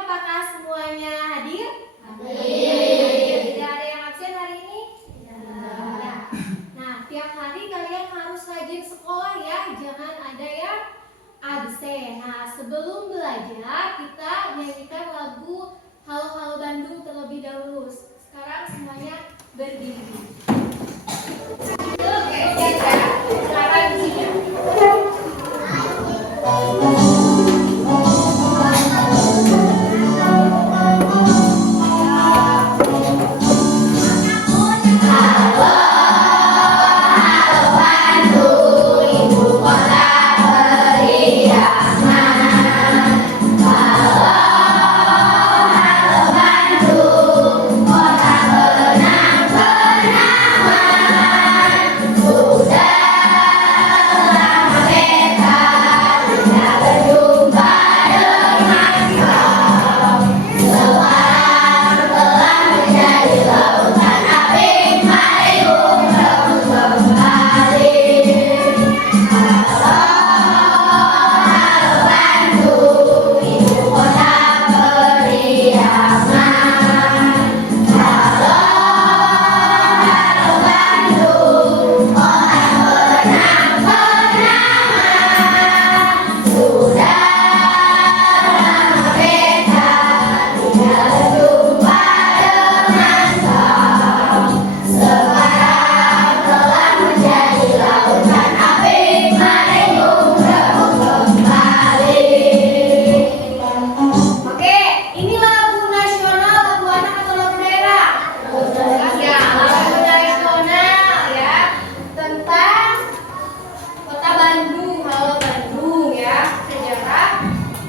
apakah semuanya hadir? Hadir. Tidak ada yang absen hari ini? Tidak. Nah, tiap hari kalian harus rajin sekolah ya, jangan ada yang absen. Nah, sebelum belajar kita nyanyikan lagu Halo Halo Bandung terlebih dahulu. Sekarang semuanya berdiri. Oke, siap ya. Silakan musinya.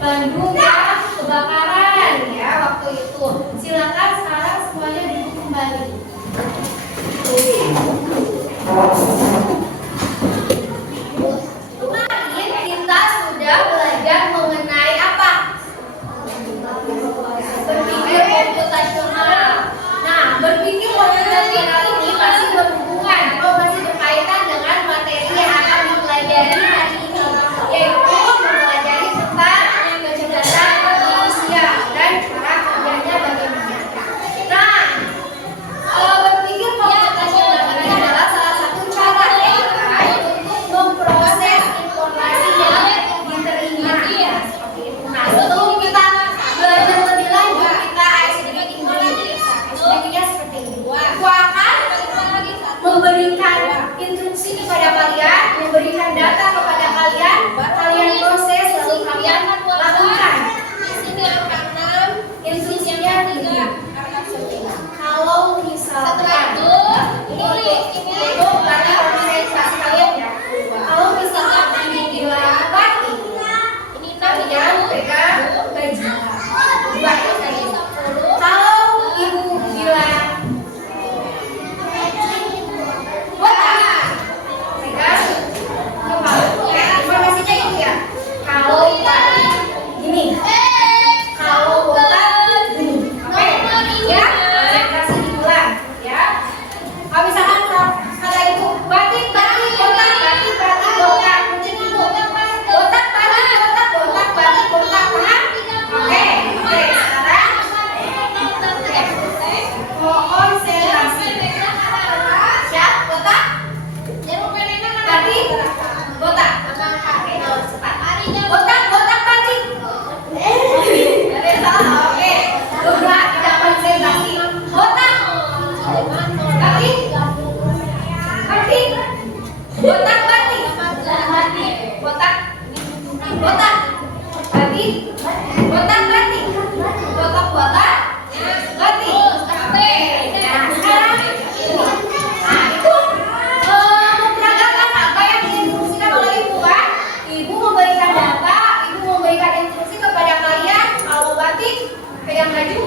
Bandung yang kebakaran ya waktu itu. Silakan sekarang semuanya duduk kembali. Kemarin kita sudah belajar mengenai apa? Berpikir komputasional. Nah, berpikir komputasional ini masih berhubungan atau masih berkaitan dengan materi yang akan dipelajari hari ini, yaitu mempelajari tentang kecerdasan manusia dan cara kerjanya bagaimana. Nah, berpikir komputasional ini adalah salah satu cara untuk memproses informasi yang diterima. Nah, sebelum kita belajar lebih lanjut, kita sedikit sedikitnya seperti ini. Aku akan memberikan instruksi kepada kalian, memberikan data kepada kalian, kalian proses lalu kalian lakukan. Instruksinya 3. Kalau misalkan itu berarti konsentrasi kalian ya. Kalau misalkan ini bilang batik, kalian pegang baju. Kalau ibu bilang botak, pegang kepala. Informasinya itu ya. Kalau batik gini, kalau botak gini. Oke, ya, konsentrasi diulang ya. Kalau misalkan kata ibu batik batik botak batik batik botak, kucing ibu botak batik botak batik botak, paham? Oke, sekarang konsentrasi. Siap, botak batik botak. Oke, cepat. Botak botak batik. Ada salah. Oke, coba kita konsentrasi. Botak batik batik botak batik botak botak batik botak batik botak botak batik. Oke, nah sekarang ini. Nah itu memperagakan apa yang diinstruksikan oleh ibu kan? Ibu memberikan data, ibu memberikan instruksi kepada kalian. Kalau batik pegang baju,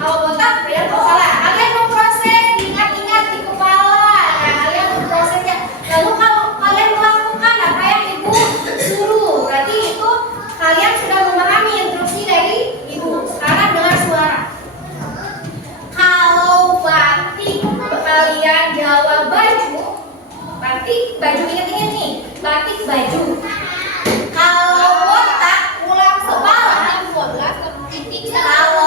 kalau botak pegang kepala. Kalian memproses, ingat-ingat di kepala. Nah kalian memprosesnya. Lalu kalau kalian melakukan apa yang ibu suruh, berarti itu kalian sudah memahami instruksi dari ibu. Sekarang dengan suara. Kalau batik kalian jawab baju, batik baju, ingat-ingat nih, batik baju. Kalau botak ulang kepala. Kalau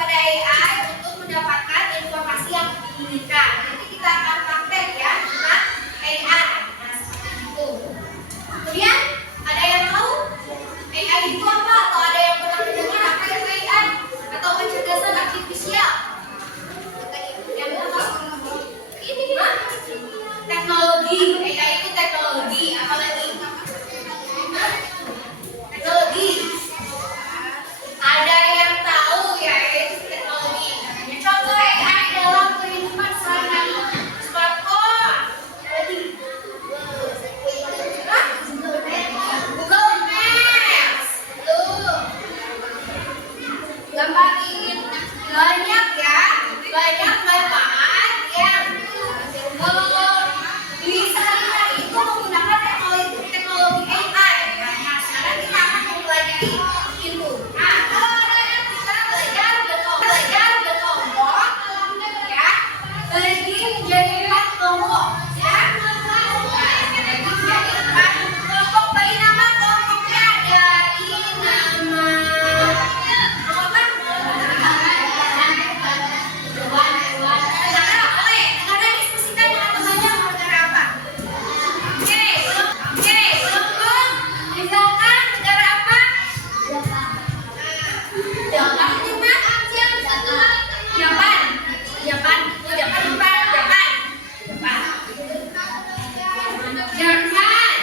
kepada AI untuk mendapatkan informasi yang diinginkan. Nanti kita akan praktek ya tentang AI. Nah, seperti itu. Kemudian ada yang tahu AI itu apa? Atau ada yang pernah mendengar apa itu AI? Atau kecerdasan artifisial? Yang tahu? Ini teknologi. AI itu teknologi. Apalagi teknologi. Ada yang tahu ya itu teknologi. Contoh AI dalam kehidupan sehari-hari. Smartphone. Google Maps. Tuh. Gambarin banyak ya. Banyak manfaat yang di sehari-hari itu menggunakan teknologi AI. Nah, sekarang kita akan mempelajari itu. Nah, kita belajar berkelompok, ya, bagi menjadi 4 kelompok, ya. Jadi menjadi 4 kelompok. Bagi nama kelompoknya dari nama negara diskusikan dengan temannya mau negara apa? Oke, kelompok misalkan negara apa? Jepang.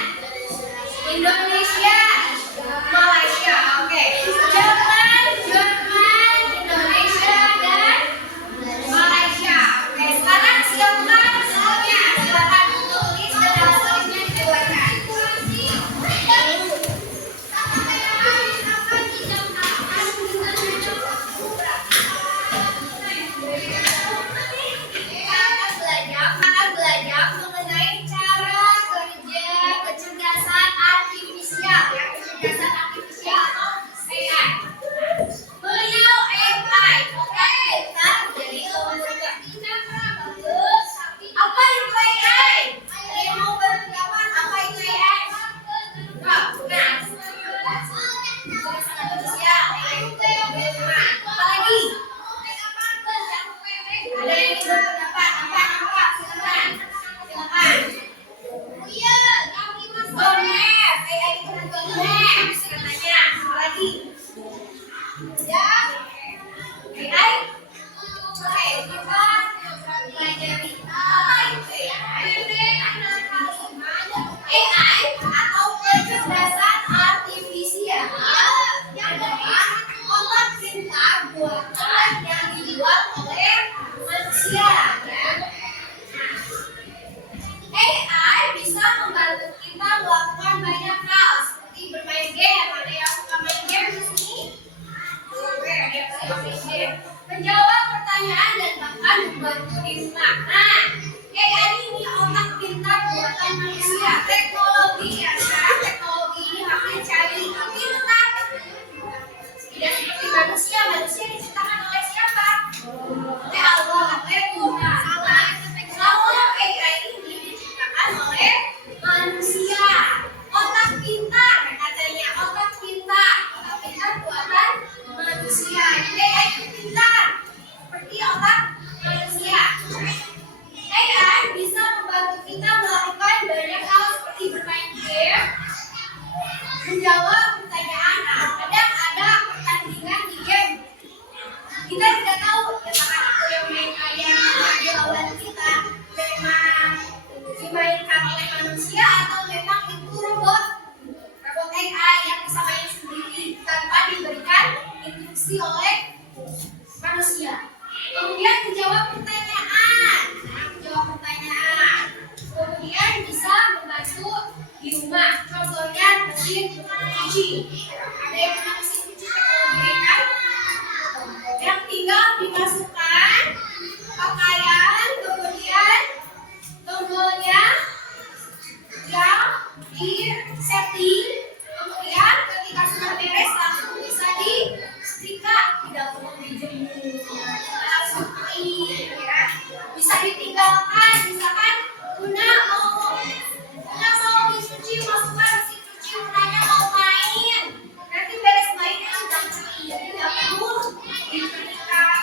Indonesia, Malaysia. Oke. Jepang, Indonesia dan Malaysia. Oke, sekarang siapkan semuanya. Silakan tulis dan hasilnya dikeluarkan. Akan belajar mengenai cara kerja kecerdasan artifisial, ya, kecerdasan artifisial atau AI. Beliau AI, oke, kita jadi komputer. Apa itu AI? Ada yang mau berpendapat apa itu AI? Nah, kecerdasan artifisial. Apa lagi? Ada yang ingin berpendapat? Apa? Silakan. Google Maps, AI itu Google Maps katanya. Apa lagi? Ya, AI. Oke, kita pelajari apa itu AI. AI atau kecerdasan artifisial adalah otak pintar buatan yang dibuat oleh manusia. AI bisa membantu kita melakukan banyak hal seperti bermain game. Ada yang suka main game di sini? Oke, ada yang suka main game. Menjawab pertanyaan dan bahkan membantu di rumah. Nah, AI ini otak pintar buatan manusia. Teknologi ya, sekarang teknologi ini makin canggih, makin tetap. Tidak seperti manusia. Manusia diciptakan oleh siapa? Oleh Allah, oleh Tuhan. Kalau AI ini diciptakan oleh manusia. Otak pintar, katanya otak pintar buatan manusia. Jadi AI itu pintar seperti otak manusia. AI bisa membantu kita melakukan banyak hal seperti bermain game, menjawab pertanyaan. Kadang ada pertandingan di game. Kita tidak tahu apakah itu yang main yang lawan kita memang dimainkan oleh manusia atau memang itu robot AI yang bisa main sendiri tanpa diberikan instruksi oleh manusia. Kemudian menjawab pertanyaan. Kemudian bisa membantu di rumah. Contohnya mesin cuci. Ada yang pernah mesin cuci teknologi kan? Yang tinggal dimasukkan pakaian, kemudian tombolnya yang di setting, kemudian ketika sudah beres langsung bisa disetrika, tidak perlu dijemur, langsung kering, ya. Bisa ditinggalkan, misalkan Bunda mau dicuci, masukkan mesin cuci, Bundanya mau main, nanti beres mainnya sudah kering, tidak perlu dikeringkan.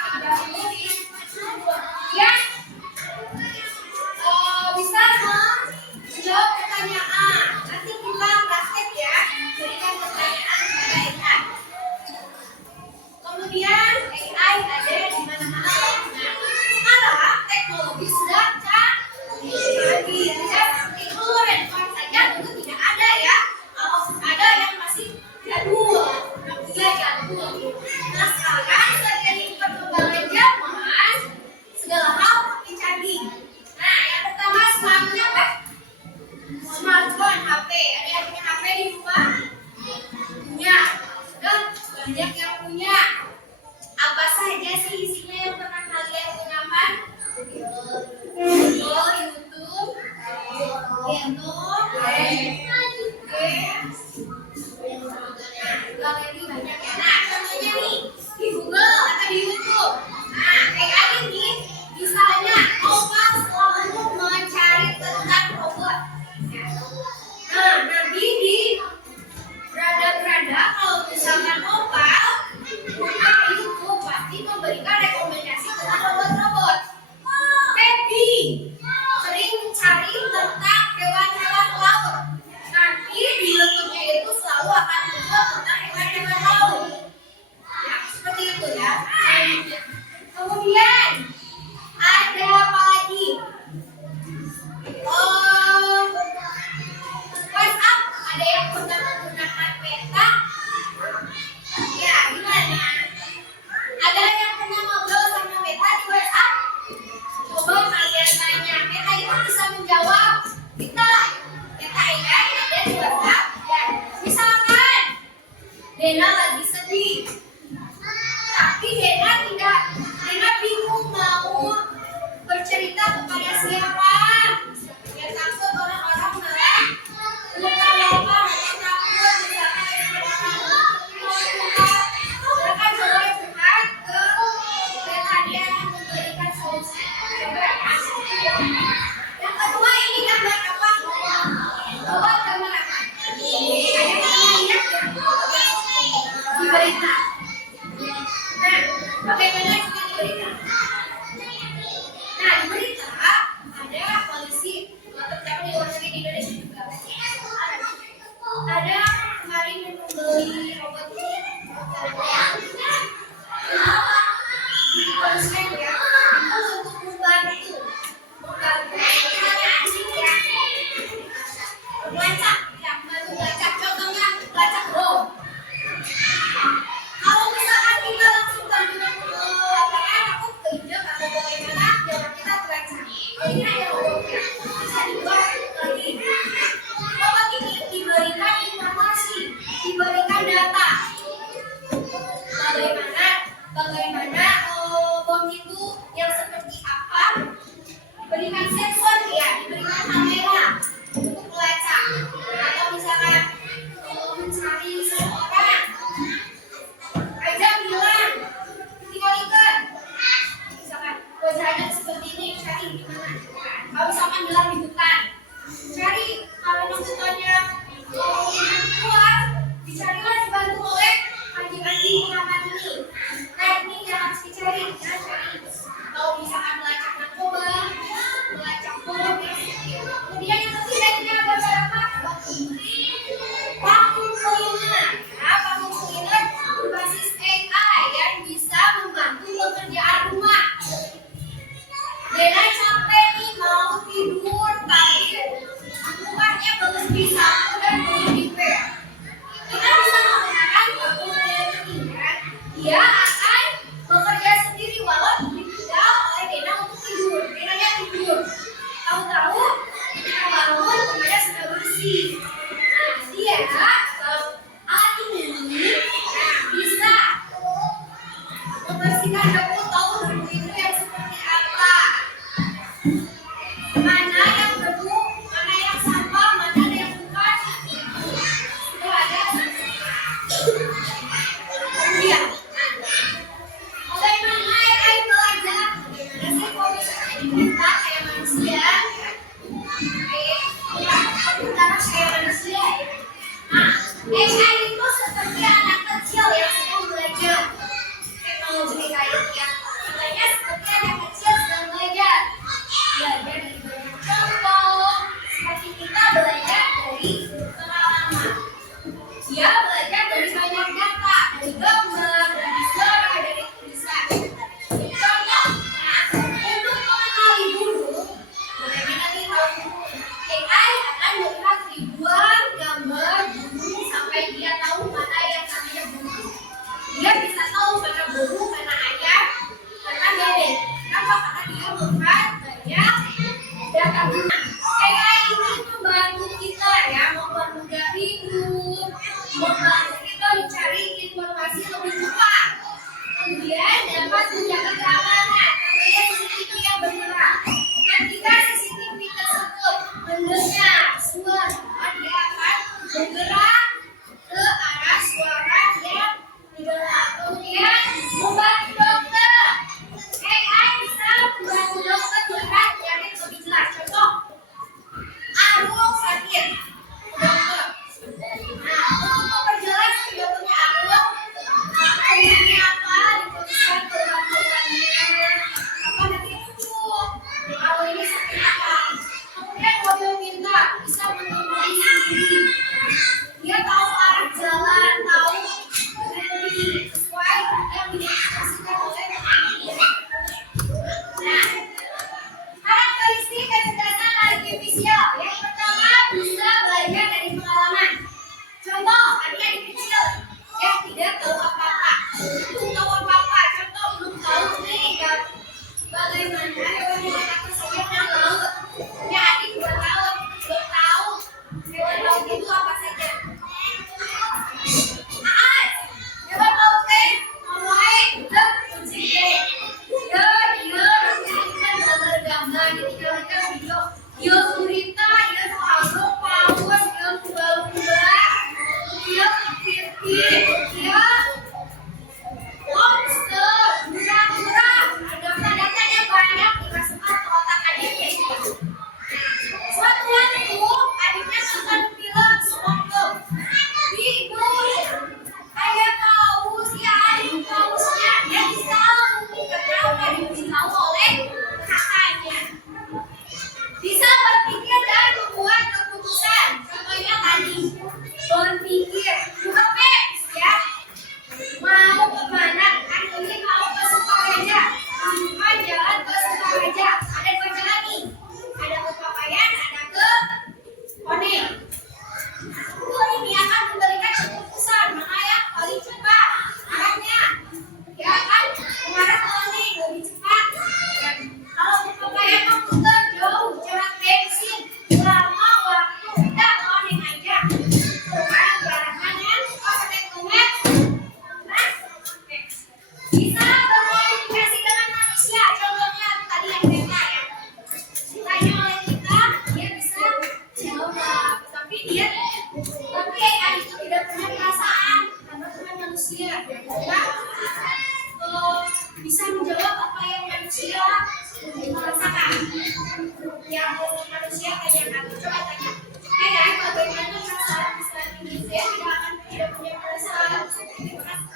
aja sih isinya yang pernah kalian gunakan? Oh, YouTube, Genom, galeri banyak ya. Nah, contohnya nih di Google atau di YouTube. Nah, kayak ada nih, misalnya Opal selalu mencari tentang robot. Nah, nanti di berada kalau misalkan Opal buka YouTube pasti memberikan rekomendasi tentang robot-robot. Pepi sering mencari tentang hewan-hewan laut. Nanti di YouTube-nya itu selalu akan muncul tentang hewan-hewan laut. Ya, seperti itu ya. Kemudian ada apa lagi? WhatsApp, ada yang pernah menggunakan peta? Ya, gimana? Ada yang pernah ngobrol sama peta di WhatsApp? Coba kalian tanya, peta itu bisa menjawab. Kita peta AI ada di WhatsApp. Ya, misalkan Dena lagi sedih, tapi Dena bingung mau bercerita kepada siapa. Ya takut orang-orang marah. Lupa-lupa nanti takut misalkan coba curhat ke peta, dia akan memberikan solusi. Yang kedua ini gambar apa? Robot gambar apa? Ada yang lihat di berita. Nah, bagaimana kita di berita? Nah, di berita ada polisi, terutama di luar negeri, di Indonesia juga. Ada kemarin yang membeli robot ini. Konsep ya, itu untuk membantu anjing ya. Melacak, ya, membantu melacak. Contohnya melacak bom. Kalau misalkan kita langsung terjun ke lapangan, aku keinjak atau bagaimana, jangan kita terlacak. Kalau ini ada robotnya, bisa dibuat lagi. Robot ini diberikan informasi, diberikan data. Bagaimana bom itu yang seperti apa? Diberikan sensor ya, diberikan kamera untuk melacak. Atau misalkan mencari seseorang. Aja bilang, tinggal misalkan wajahnya seperti ini, cari di mana? Kalau misalkan bilang di hutan, cari. Kalau hutannya luas, dicarilah dibantu oleh anjing-anjing pengaman ini. Nah, ini yang harus dicari, ya cari. Kalau misalkan melacak narkoba, melacak bom, ya. Kemudian yang ketiga ini ada apa? Vacuum cleaner. Ya, vacuum cleaner berbasis AI yang bisa membantu pekerjaan rumah. Dena capek nih mau tidur, tapi rumahnya belum disapu dan belum dipel. Kita bisa menggunakan vacuum cleaner ini kan? Dia akan bekerja sendiri walau ditinggal oleh Dena untuk tidur. Denanya tidur. Tahu-tahu kita bangun, rumahnya sudah bersih. Nah, dia alat ini bisa membersihkan debu, tahu debu itu yang seperti apa. Mana yang debu, mana yang sampah, mana yang bukan. Itu ada. Kemudian, bagaimana AI belajar? Bagaimana sih kok bisa kita kayak manusia? Kayak manusia ya. Nah, AI itu seperti anak kecil yang sedang belajar teknologi kayak ya. Contohnya seperti anak kecil sedang belajar dari banyak contoh. Seperti kita belajar dari pengalaman. Dia belajar dari banyak data, dari gambar, dari suara, dari tulisan. Contoh, untuk mengenali burung yang manusia tanyakan. Coba tanya. Hai, bagaimana perasaan bisa tinggi? Saya tidak punya perasaan. Terima kasih.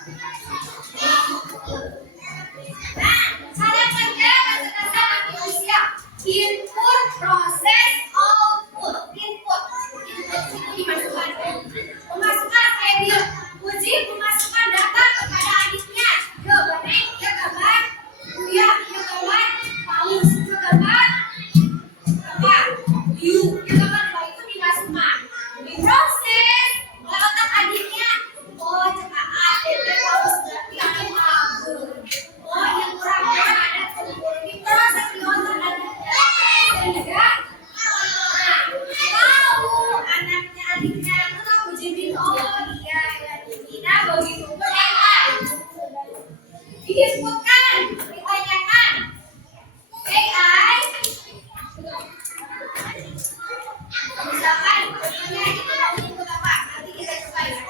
Nah, cara kerja kata-kata manusia. Input, proses, output. Input itu dimasukkan. Memasukkan kayak dia. Uji memasukkan data kepada adiknya. Jawabannya dia gambar. Buya, dia gambar. Paus, dia gambar. Gambar. Biu, dia gambar. Itu dimasukkan. Diproses oleh otak adiknya. Oh, cekak adiknya paus berarti aku agung. Oh, yang kurang ada tempur. Diproses di otak adiknya. Sehingga tahu anaknya adiknya itu tahu jadi oh iya kita begitu pun disebutkan ditanyakan AI misalkan contohnya kita mau input apa nanti kita coba ya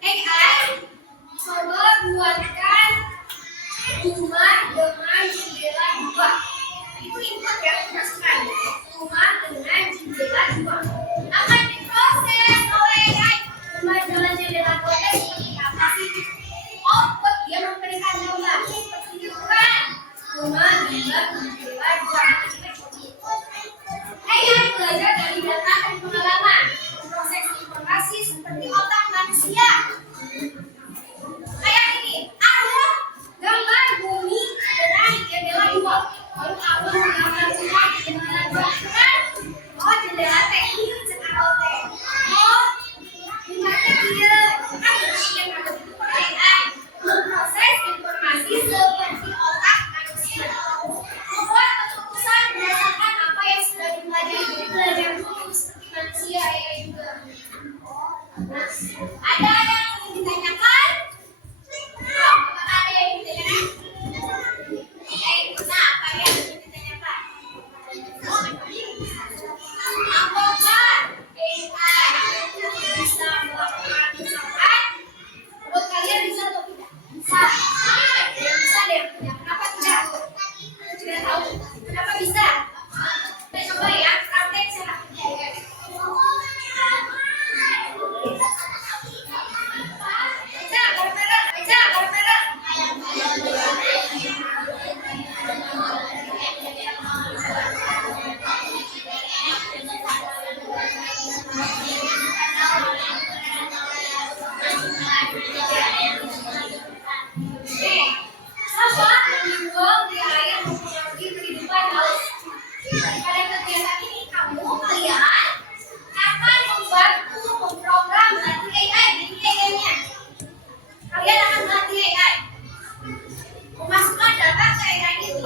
AI coba buatkan rumah dengan jendela 2 itu input ya masukkan rumah dengan jendela 2 akan diproses oleh AI rumah dengan jendela 2 seperti apa sih output dia memberikan gambar seperti itu kan rumah dengan jendela 2 AI belajar dari data dan pengalaman proses informasi seperti otak manusia kayak ini Arul gambar bumi dengan jendela 2 lalu Arul gambar rumah dengan jendela 2 kan oh jendela teh ini sekarang teh oh gimana dia kan yang ada di AI memproses informasi seperti otak manusia membuat keputusan berdasarkan apa yang sudah dipelajari jadi belajar dulu seperti manusia ya juga ada yang ingin ditanyakan? Apakah ada yang ingin ditanyakan? Nah, apa yang ingin ditanyakan? Apakah AI bisa melakukan misalkan menurut kalian bisa atau tidak? Bisa. Bisa deh. Kenapa tidak? Tidak tahu. Kenapa bisa? Kita coba ya, praktek cara kerja. Baca bareng-bareng. Apa menimbul di air mempengaruhi kehidupan laut? Pada kegiatan ini kalian akan membantu memprogram melatih AI di AI-nya. Kalian akan melatih AI memasukkan data ke AI ini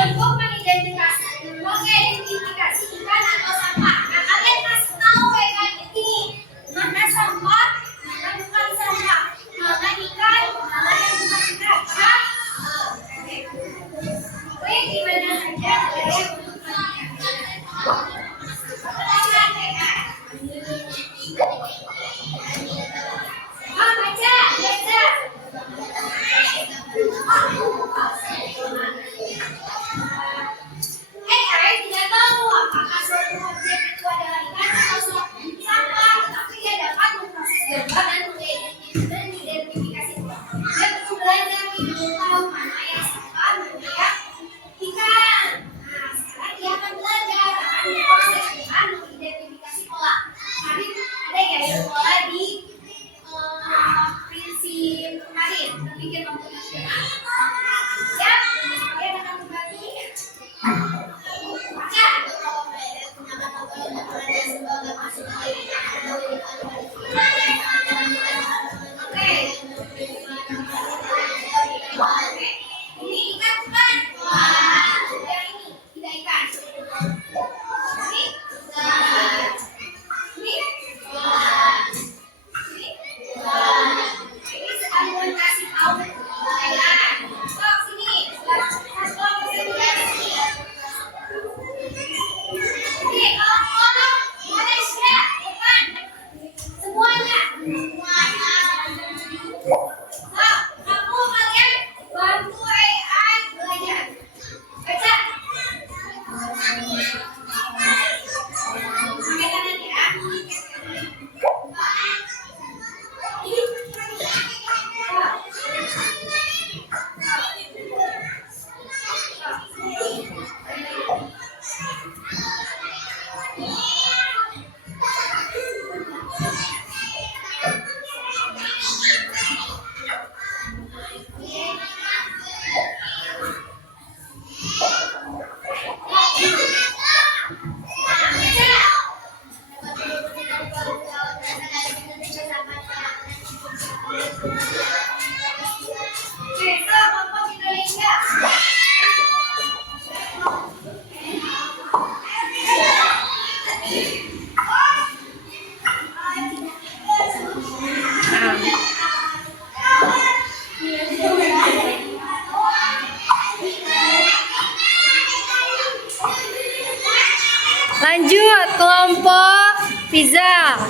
untuk mengidentifikasi ikan atau sampah. Nah, kalian kasih tahu AI ini mana sampah, mana bukan sampah, mana ikan, mana yang bukan ikan. Oke, gimana saja kalian untuk pertanyaan AI. Baca. AI tidak tahu apakah suatu objek itu adalah ikan atau suatu sampah, tetapi dia dapat memproses gambar dan mengidentifikasi. Dia perlu belajar untuk tahu mana yang sampah, mana yang ikan. Nah, sekarang dia akan belajar akan memproses dengan mengidentifikasi pola. Tadi ada ya yang pola di prinsip kemarin berpikir komputasional. Ya, kalian akan berbagi. Baca. Oke. Ini ikan bukan? Wah, yang ini tidak ikan. Ini? Ini? Ini sedang kasih tahu ikan. Stop sini. Stop sini. Ini kalau Malaysia bukan semuanya. Kelompok pizza.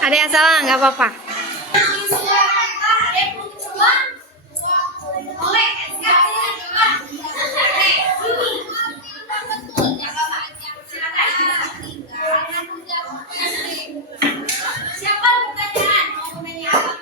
Ada yang salah nggak apa-apa. Siapa pertanyaan? Mau nanya apa?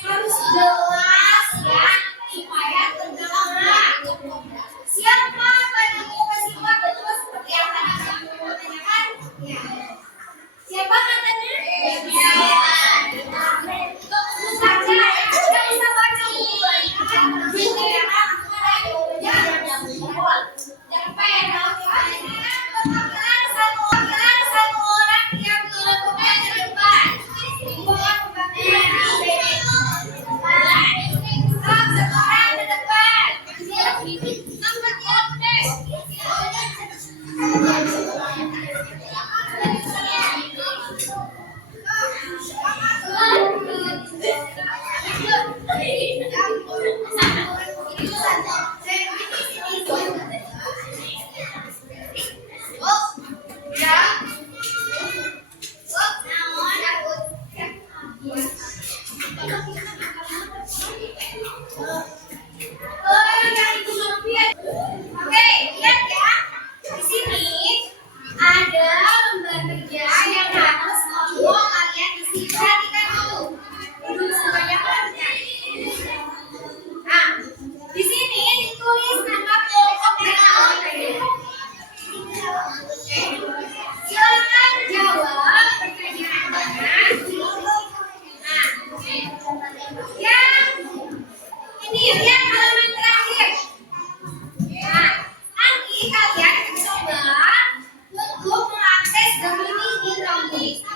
Harus jelas ya, supaya terdengar. Siapa pada mahasiswa betul seperti yang tadi kamu tanyakan? Ya. Siapa katanya? Baca, kita bisa baca buku lagi. Satu orang yang kelompoknya ke depan. Satu orang ke depan. Oke, lihat ya. Di sini ada lembar kerja yang harus mau kalian isi. Perhatikan dulu. Duduk semuanya perhatikan. Nah, di sini ditulis nama kelompok dan anggotanya. Silakan jawab pertanyaannya. Nah, yang ini lihat halaman terakhir. Nah, nanti kalian coba untuk mengakses Gemini di Kampus.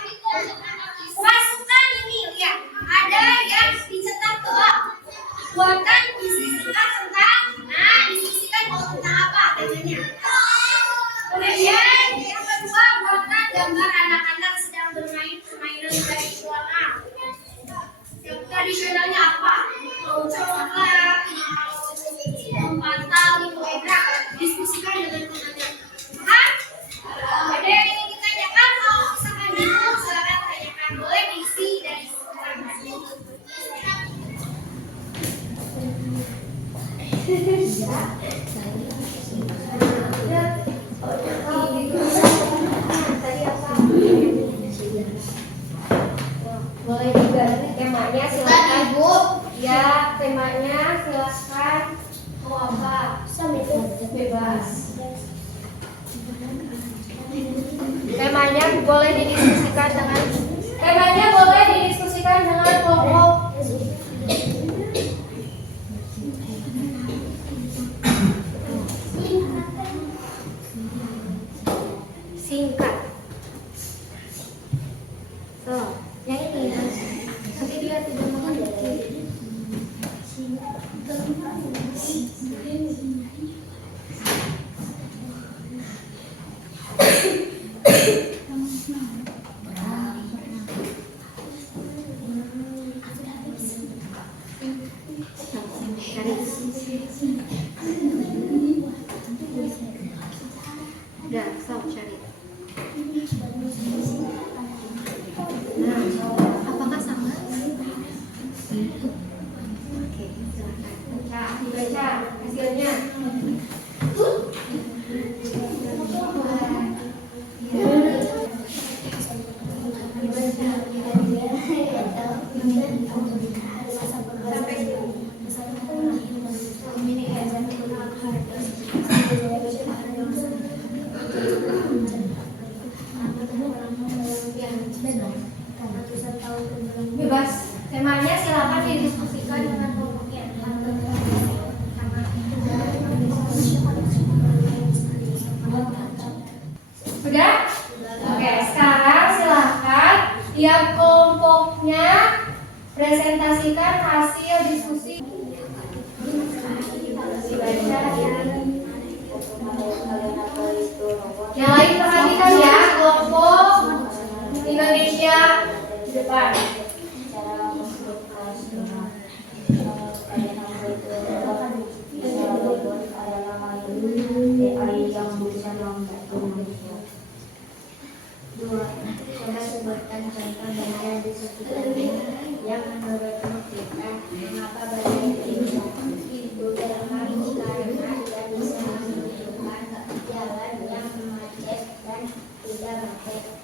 Masukkan ini, lihat. Ada yang dicetak tebal. Buatkan diskusikan tentang, diskusikan mau tentang apa temanya. Kemudian yang kedua, buatkan gambar anak-anak sedang bermain permainan tradisional. Yang tradisionalnya apa? Mau coklat, pantal, enak. Diskusikan dengan temannya. Ada yang ingin ditanyakan? Kalau misalkan bingung, silakan tanyakan. Boleh diisi dan diskusikan. Boleh diganti temanya, silakan Bu. Ya, temanya silakan. Mau apa? Bebas. Temanya boleh didiskusikan dengan kelompok. Singkat. Yang ini nanti dia tidak mengerti. depan. Cara membuat dengan kalian itu bisa membuat adalah AI yang bisa membantu manusia. 2. Coba sebutkan contoh benda di sekitarmu yang menurutmu kita. Mengapa benda itu bukan karena dia bisa menunjukkan jalan yang macet dan tidak macet.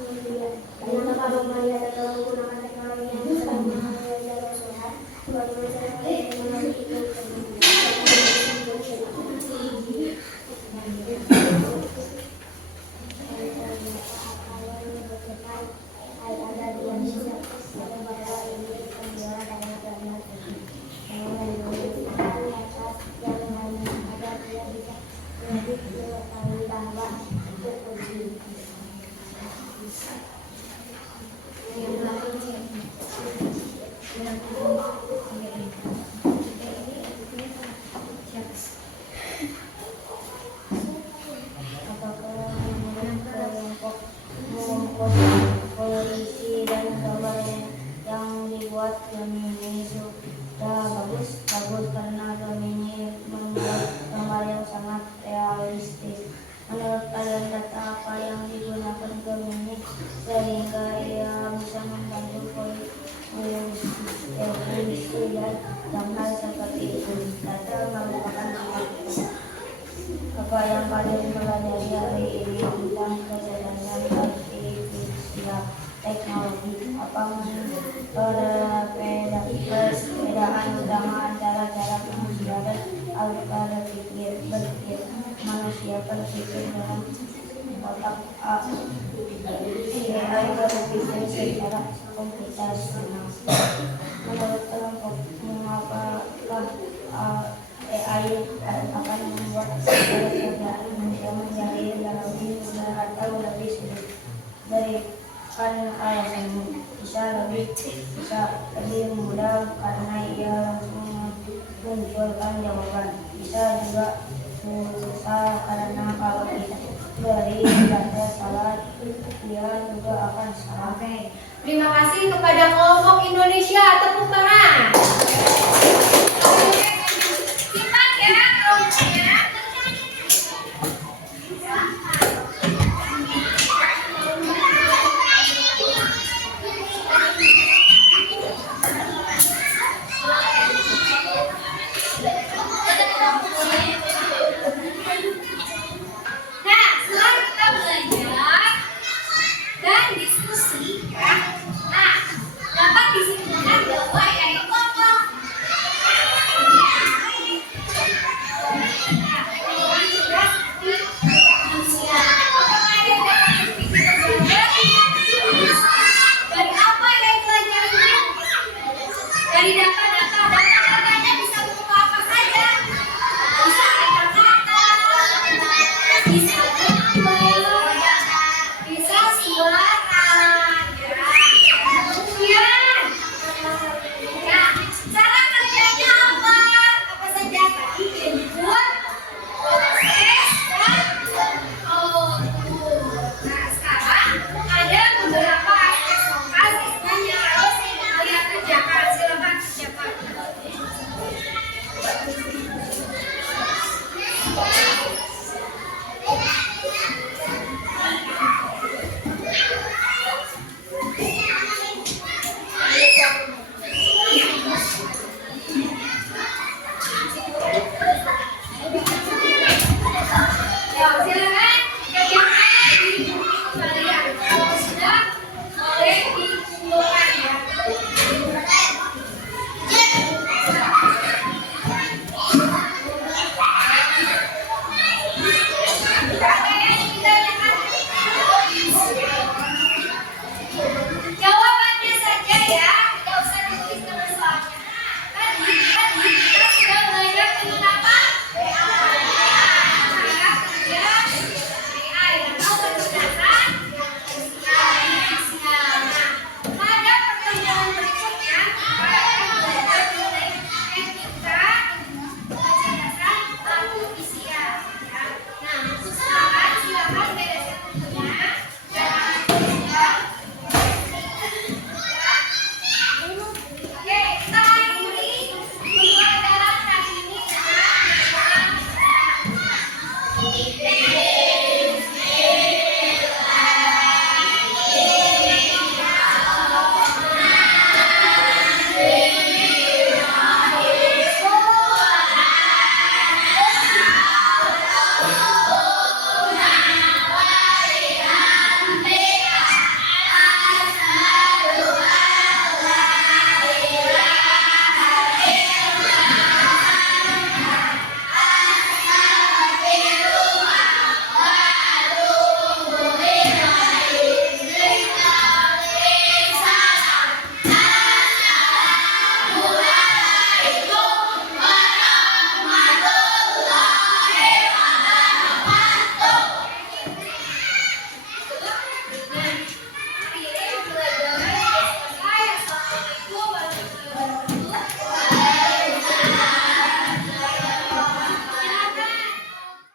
Kemudian, kenapa kamu melihat atau menggunakan teknologi yang bisa mengalami jalur sehat? Bagaimana cara teknologi itu polisi dan gambar yang dibuat Gemini sudah bagus karena Gemini membuat gambar yang sangat realistis. Menurut kalian data apa yang digunakan Gemini sehingga ia bisa membantu polisi dan gambar seperti itu? Data merupakan apa yang kalian pelajari hari ini tentang kecerdasan artifisial teknologi? Apa perbedaan utama antara cara manusia dan algoritma berpikir? Manusia berpikir dalam otak AI berpikir secara komputasional. Menurut kelompok, mengapakah AI akan membuat pekerjaan manusia menjadi lebih mudah atau lebih sulit? Berikan alasanmu. Bisa lebih mudah karena ia langsung munculkan jawaban. Bisa juga susah karena kalau kita beri data salah, ia juga akan salah. Oke. Terima kasih kepada kelompok Indonesia, tepuk tangan. Kita kira kelompoknya.